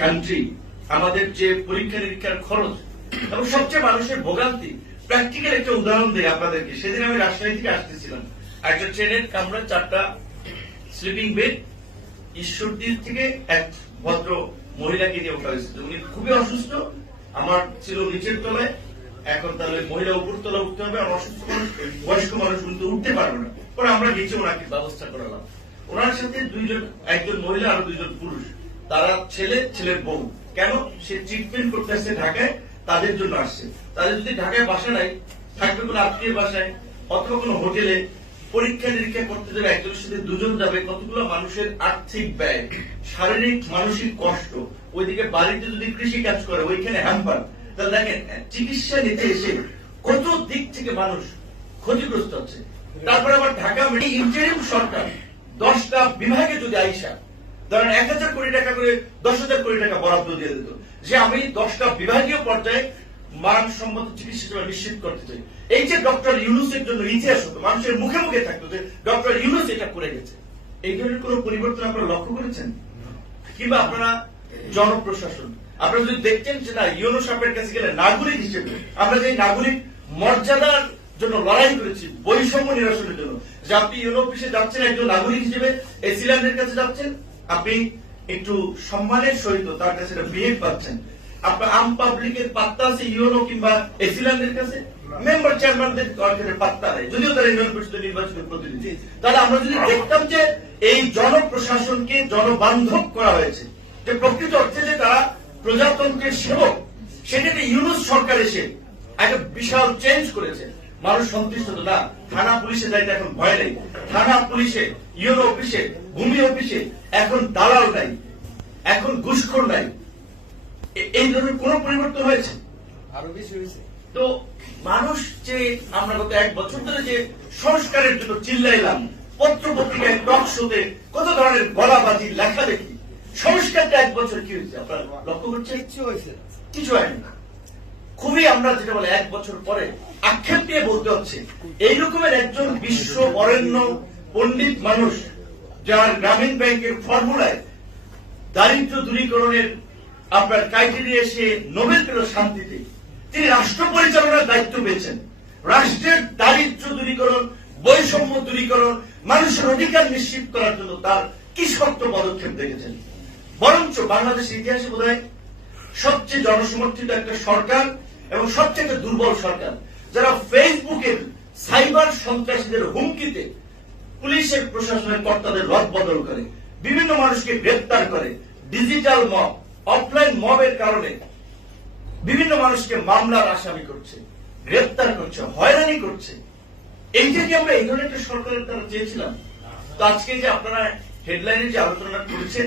Country, আমাদের যে পরীক্ষা নিরীক্ষার খরচ এবং সবচেয়ে মানুষের ভোগান্তি, প্র্যাকটিক্যাল একটা উদাহরণ দেয় আপনাদেরকে। সেদিন আমি রাজশাহী থেকে আসতেছিলাম। একটা ট্রেনের কামরা চারটা স্লিপিং বেড ঈশ্বরদীর থেকে এক ভদ্র মহিলাকে নিয়ে ওঠা হয়েছে। উনি খুবই অসুস্থ, আমার ছিল নিচের তলায়। এখন তাহলে মহিলা উপর তলা উঠতে হবে, আর অসুস্থ মানুষ বয়স্ক মানুষ কিন্তু উঠতে পারবে না। পরে আমরা নিচে ওনাকে ব্যবস্থা করালাম। ওনার সাথে দুইজন একজন মহিলা আর দুইজন পুরুষ। তারা ছেলে, ছেলের বউ। কেন? সে ট্রিটমেন্ট করতে আসছে ঢাকায়, তাদের জন্য আসছে। তাদের যদি ঢাকায় বাসা নাই, থাকবে কোনো আত্মীয় বাসায়, অথবা কোনো হোটেলে পরীক্ষা নিরীক্ষা করতে যাবে, একজনের সাথে দুজন যাবে, কতগুলো মানুষের আর্থিক ব্যয়, শারীরিক, মানসিক কষ্ট, ওইদিকে বাড়িতে যদি কৃষি কাজ করে, ওইখানে হ্যাম্পার তাহলে দেখেন, চিকিৎসা নিতে এসে কত দিক থেকে মানুষ ক্ষতিগ্রস্ত হচ্ছে। তারপরে আবার ঢাকা ইন্টারিম সরকার দশটা বিভাগে যদি আইসা, ধরেন এক হাজার কোটি টাকা করে, দশ হাজার কোটি টাকা বরাদ্দ দিয়ে দিত। যে আমি দশটা বিভাগীয় পর্যায়ে মানসম্মত চিকিৎসা নিশ্চিত করতে চাই। এই যে ডক্টর ইউনুসের জন্য ইতিহাস হতো, মানুষের মুখে মুখে থাকতো যে ডক্টর ইউনুস এটা করে গেছে। এই ধরনের কোন পরিবর্তন আপনারা লক্ষ্য করেছেন? কিংবা আপনারা জনপ্রশাসন, আপনারা যদি দেখছেন যে না, ইউনো সাহেবের কাছে গেলে নাগরিক হিসেবে আমরা যে নাগরিক মর্যাদার জন্য লড়াই করেছি, বৈষম্য নিরসনের জন্য, যে আপনি ইউনো অফিসে যাচ্ছেন, একজন নাগরিক হিসেবে এসিল্যান্ডের কাছে যাচ্ছেন, আপনি একটু সম্মানের সহিত তার কাছে বিহেভ পাচ্ছেন। আপনার আম পাবলিকের পাত্তা আছে ইউনো কিংবা এসিল্যান্ডের কাছে, মেম্বার চেয়ারম্যানদের কাছে পাত্তা নেই। যদিও তারা ইউনিয়ন পরিষদের নির্বাচিত প্রতিনিধি। তাহলে আমরা যদি দেখতাম যে এই জনপ্রশাসনকে জনবান্ধব করা হয়েছে, যে প্রকৃত অর্থে যে তারা প্রজাতন্ত্রের সেবক সেটাতে ইউনুস সরকার এসে একটা বিশাল চেঞ্জ করেছে। মানুষ সন্তুষ্ট তো না, থানা পুলিশে যাইতে এখন ভয় নেই। থানা পুলিশে ইউনো অফিসে, ভূমি অফিসে এখন দালাল নাই, এখন ঘুষখোর নাই। এই ধরনের কোন পরিবর্তন হয়েছে? আরও বেশি হয়েছে। তো মানুষ যে আমরা গত এক বছর ধরে যে সংস্কারের জন্য চিল্লাইলাম পত্র পত্রিকায় টক শোতে কত ধরনের গলাবাজি লেখা দেখি সংস্কারটা এক বছর কি হয়েছে? আপনারা লক্ষ্য করছেন? কিচ্ছু হয়েছে কিছু হয়নি না। খুবই আমরা যেটা বলে এক বছর পরে আক্ষেপ দিয়ে বলতে হচ্ছে এই রকমের একজন বিশ্ব বরেণ্য পণ্ডিত মানুষ যার গ্রামীণ ব্যাংকের ফর্মুলায় দারিদ্র দূরীকরণের আপনার ক্রাইটেরিয়া এসে নোবেল পেল শান্তিতে। তিনি রাষ্ট্র পরিচালনার দায়িত্ব পেয়েছেন। রাষ্ট্রের দারিদ্র দূরীকরণ, বৈষম্য দূরীকরণ, মানুষের অধিকার নিশ্চিত করার জন্য তার কি শক্ত পদক্ষেপ দেখেছেন? বরঞ্চ বাংলাদেশের ইতিহাসে বোধ সবচেয়ে জনসমর্থিত একটা সরকার এবং সবচেয়ে একটা দুর্বল সরকার, যারা ফেসবুকের সাইবার সন্ত্রাসীদের হুমকিতে পুলিশের প্রশাসনের কর্তাদের রদ বদল করে, বিভিন্ন মানুষকে গ্রেপ্তার করে, ডিজিটাল মব অফলাইন মবের কারণে বিভিন্ন মানুষকে মামলার আসামি করছে গ্রেফতার করছে, হয়রানি করছে। এইটা কি আমরা এই ধরনের একটা সরকারের দ্বারা চেয়েছিলাম? তো আজকে যে আপনারা হেডলাইনে যে আলোচনা করেছেন